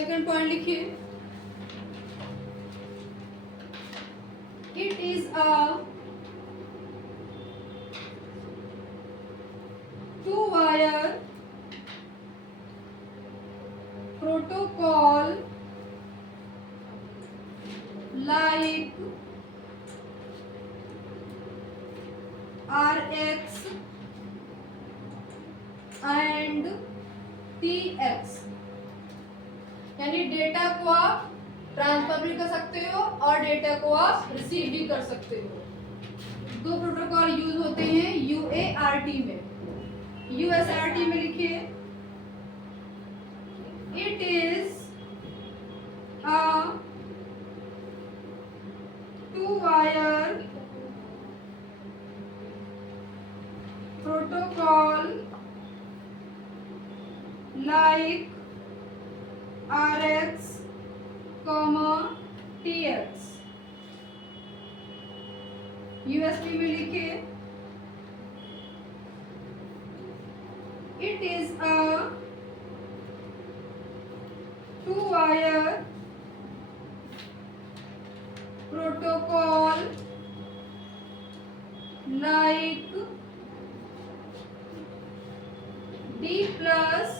Second point लिखिए, it is a two wire protocol like RX and TX, यानी data को आप ट्रांसफर भी कर सकते हो और डेटा को आप रिसीव भी कर सकते हो। दो प्रोटोकॉल यूज होते हैं UART में। USRT में लिखिए, it is a two wire protocol like RX, TX। USB में लिखिए, it is a two wire protocol like D plus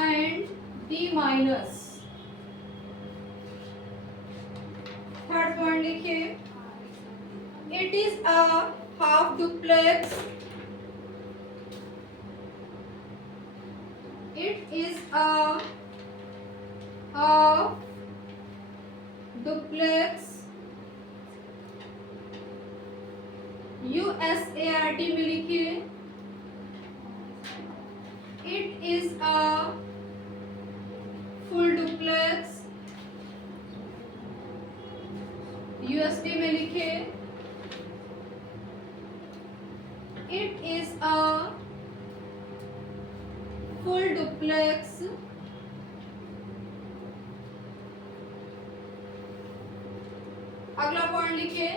and D minus। Third point लिखिए, it is a half duplex, it is a half duplex USART में लिखिए, it is a full duplex. USB में लिखिए, it is a full duplex अगला point लिखिए,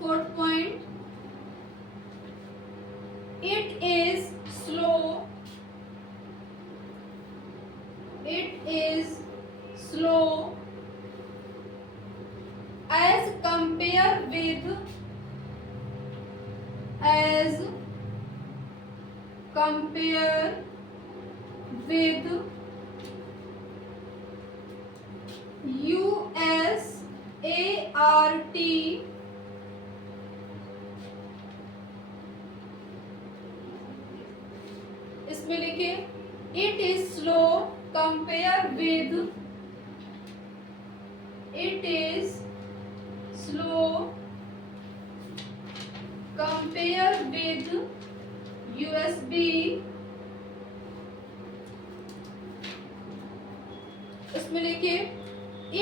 fourth point, it is slow, it is slow as compare with as compare with USART इसमें लिखे, it is slow compare with, it is slow compare with USB। इसमें लिखिए,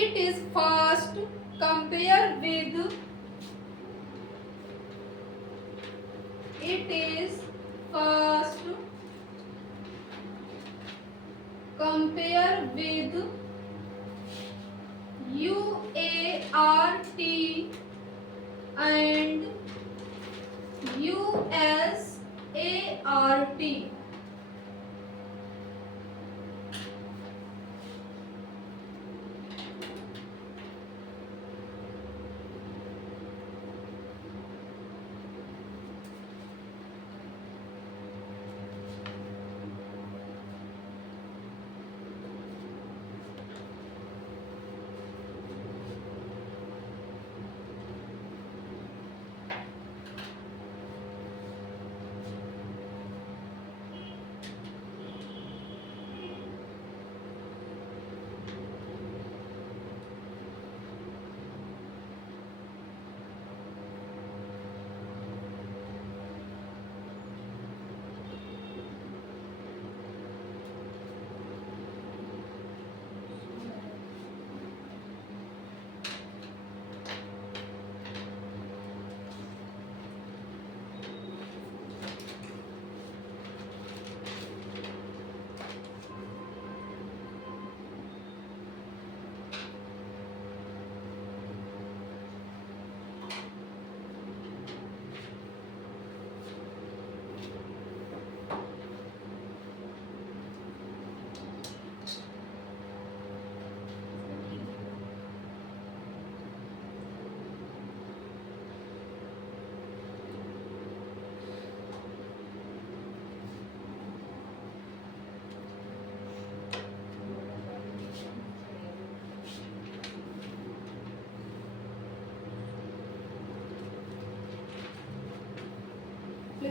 it is fast compare with, it is fast compare with UART and USART।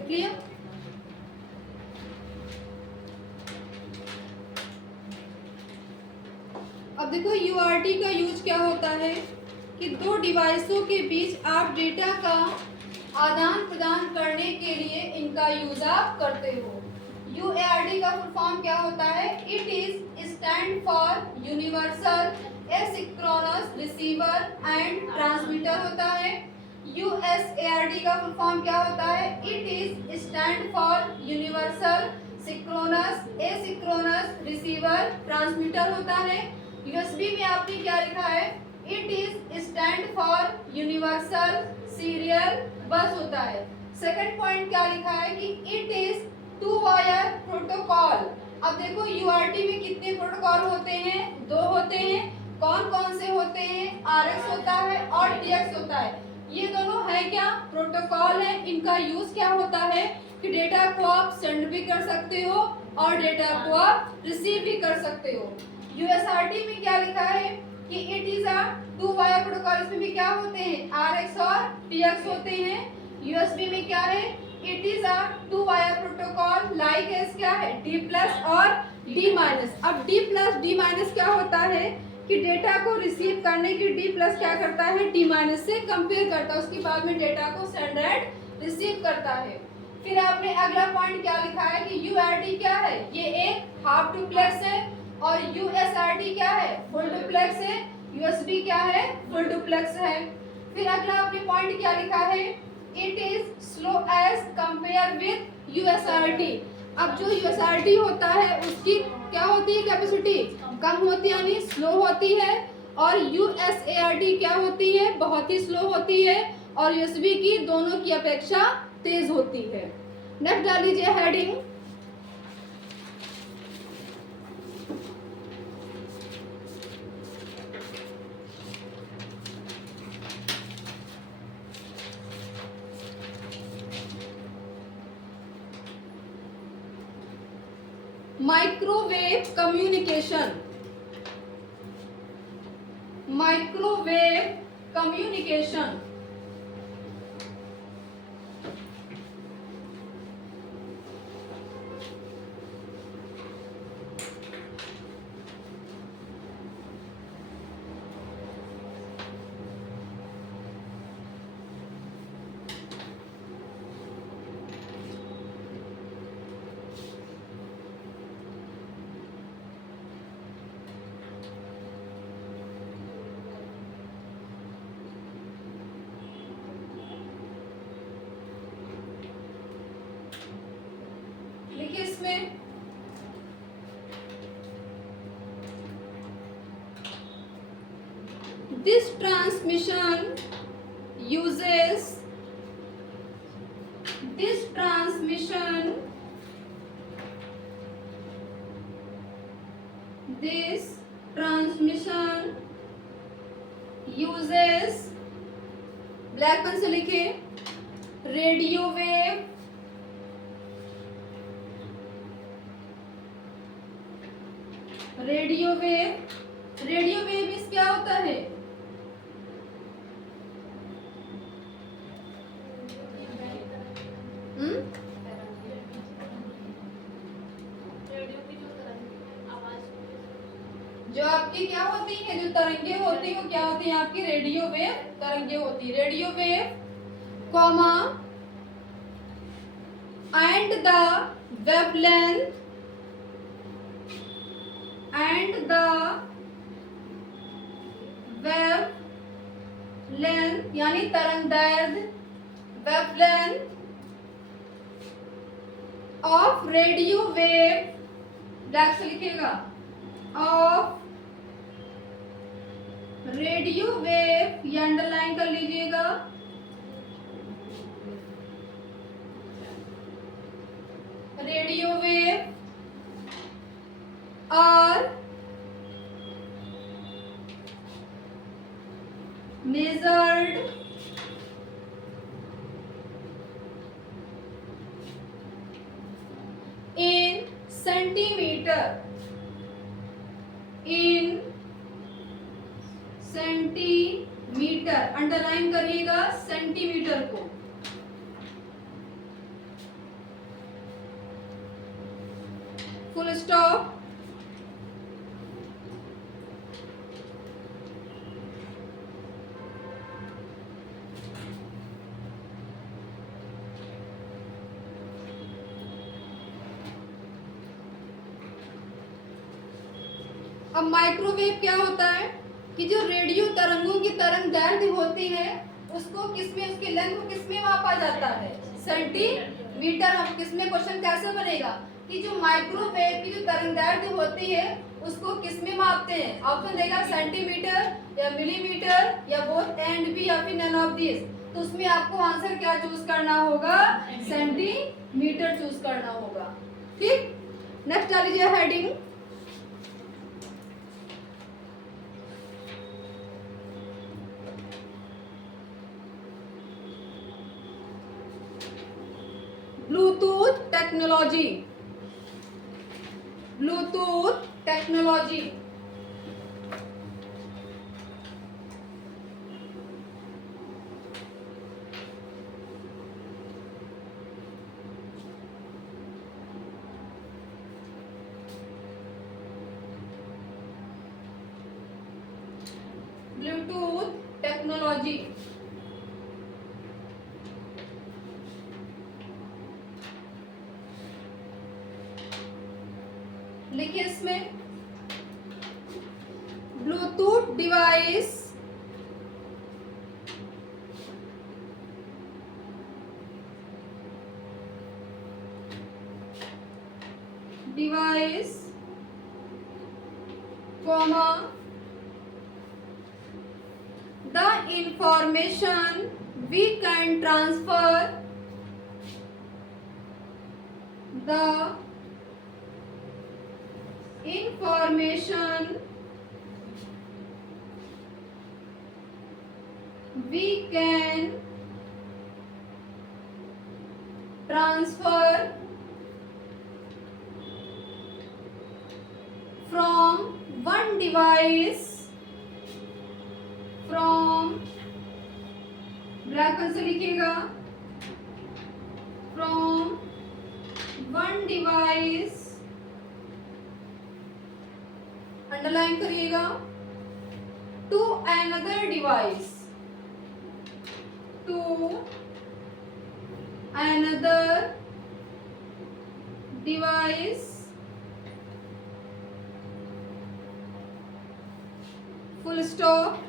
Clear? अब देखो यूआरटी का यूज क्या होता है कि दो डिवाइसों के बीच आप डेटा का आदान प्रदान करने के लिए इनका यूज आप करते हो। यूएआरटी का फुल फॉर्म क्या होता है? It is stand for universal asynchronous receiver and transmitter होता है। यूएसएआरटी का फुल फॉर्म क्या होता है? It is stand for universal synchronous asynchronous receiver transmitter होता है। यूएसबी में आपने क्या लिखा है? It is stand for universal serial bus होता है। सेकंड पॉइंट क्या लिखा है कि it is two wire protocol. अब देखो यूआरटी में कितने प्रोटोकॉल होते हैं? दो होते हैं। कौन कौन से होते हैं? आरएक्स होता है और टीएक्स होता है। ये दोनों है क्या? प्रोटोकॉल है। इनका यूज क्या होता है कि डेटा को आप सेंड भी कर सकते हो और डेटा को आप रिसीव भी कर सकते हो। यूएसआरटी में क्या लिखा है कि it is a two wire protocol. इसमें भी क्या होते हैं? आरएक्स और टीएक्स होते हैं। यूएसबी में क्या है? It is a two wire protocol like as क्या है? डी प्लस और डी माइनस। अब डी प्लस डी माइनस क्या होता है कि डेटा को रिसीव करने की डी प्लस क्या करता है? डी माइनस से कंपेयर करता है, उसके बाद में डेटा को सेंड एंड रिसीव करता है। फिर आपने अगला पॉइंट क्या लिखा है कि यूआरटी क्या है? ये एक हाफ डुप्लेक्स है और यूएसआरटी क्या है? फुल डुप्लेक्स है। यूएसबी क्या है? फुल डुप्लेक्स है। फिर अगला आपने पॉइंट क्या लिखा है? It is slow as compare with USART. अब जो यूएसआरटी होता है उसकी क्या होती है? कैपेसिटी कम होती है यानी स्लो होती है। और यूएसएआरटी क्या होती है? बहुत ही स्लो होती है। और यूएसबी की दोनों की अपेक्षा तेज होती है। नेक्स्ट डाल लीजिए heading microwave communication. Microwave communication लिखिए इसमें this transmission uses this transmission uses black pen से लिखे radio wave radio wave means क्या होता है? जो आपकी क्या होती है? जो तरंगे होती है वो क्या होती है? आपकी रेडियो वेव तरंगे होती है। Radio wave comma and the wavelength यानी तरंगदैर्घ्य wavelength of radio wave black से लिखिएगा ऑफ रेडियो वेव या अंडरलाइन कर लीजिएगा radio wave are measured in centimeter underline करिएगा सेंटीमीटर को। full stop. अब माइक्रोवेव क्या होता है कि जो रेडियो तरंगों की तरंग दैर्ध्य होती है उसको किसमें, उसकी लेंथ को किसमें मापा जाता है, सेंटीमीटर। अब किसमें क्वेश्चन कैसे बनेगा कि जो माइक्रोवेव की जो तरंग दैर्ध्य होती है उसको किसमें मापते हैं, ऑप्शन देगा सेंटीमीटर या मिलीमीटर या बोथ एंड बी या फिर नन ऑफ दिस। तो उसमें आपको आंसर क्या चूज करना होगा, सेंटीमीटर चूज करना होगा। ठीक, नेक्स्ट आ लीजिए heading Bluetooth technology. Bluetooth technology Bluetooth technology लिखिए इसमें Bluetooth device comma the information we can transfer the information we can transfer from one device from black pen से लिखिएगा from one device अंडरलाइन करिएगा to another device to another device full stop।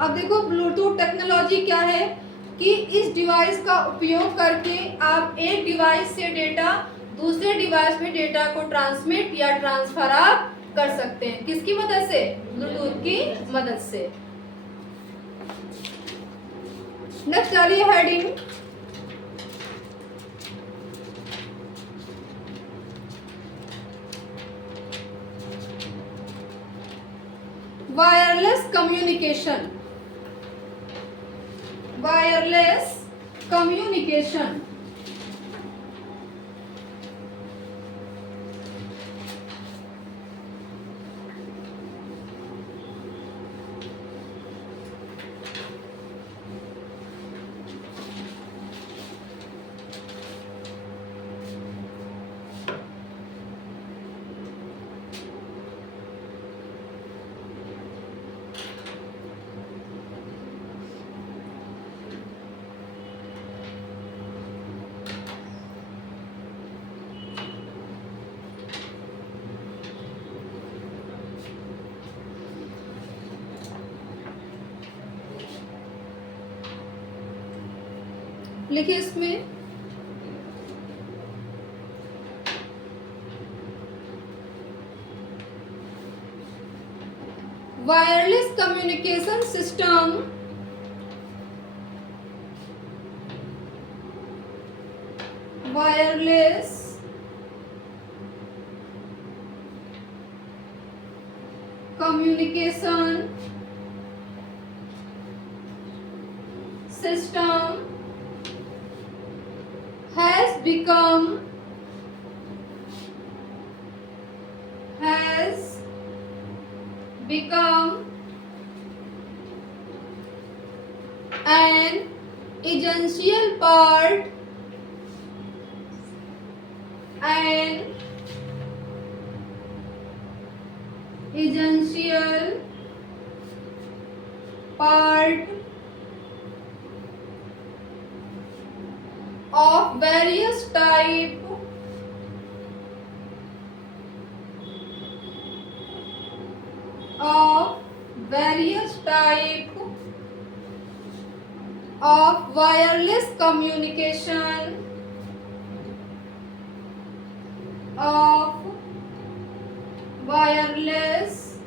अब देखो Bluetooth technology क्या है कि इस डिवाइस का उपयोग करके आप एक डिवाइस से डेटा दूसरे डिवाइस में डेटा को ट्रांसमिट या ट्रांसफर आप कर सकते हैं। किसकी मदद से, ब्लूटूथ की मदद से। नेक्स्ट आ रही है heading wireless communication. Wireless communication लिखिए इसमें wireless communication system wireless communication system has become an essential part an essential part of various type of various type of wireless communication of wireless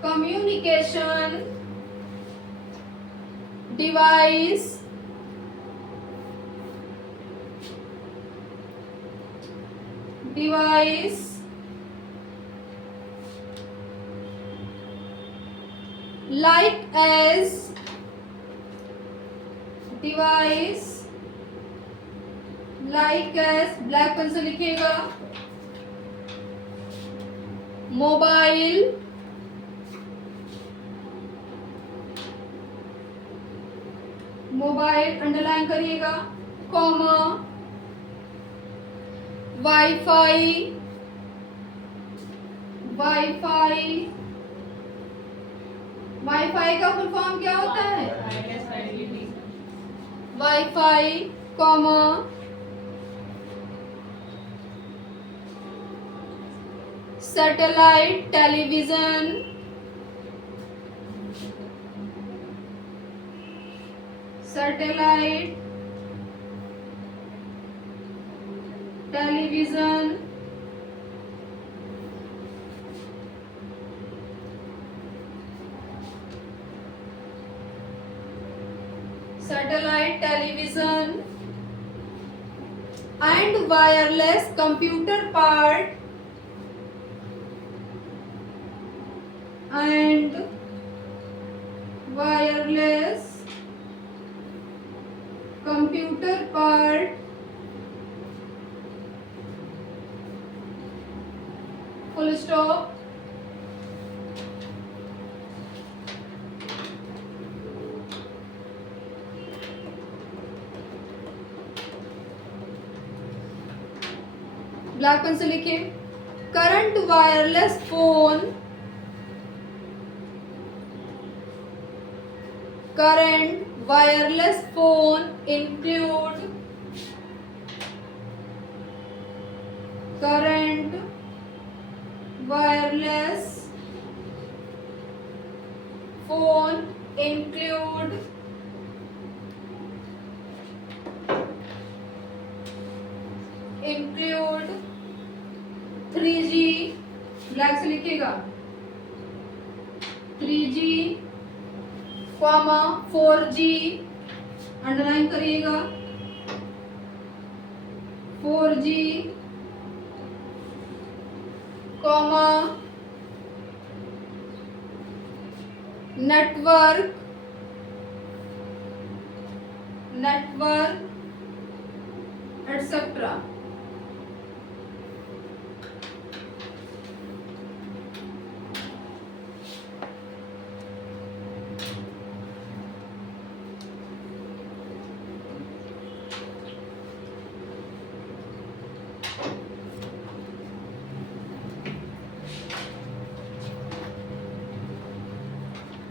communication device like as device like as black pen से लिखिएगा mobile underline करिएगा comma WiFi का full form क्या होता है WiFi comma satellite television and wireless computer part full stop black pen से लिखिए current wireless phone include current wireless phone include 3G black से लिखिएगा 3G, 4G अंडरलाइन करिएगा 4G, नेटवर्क एटसेट्रा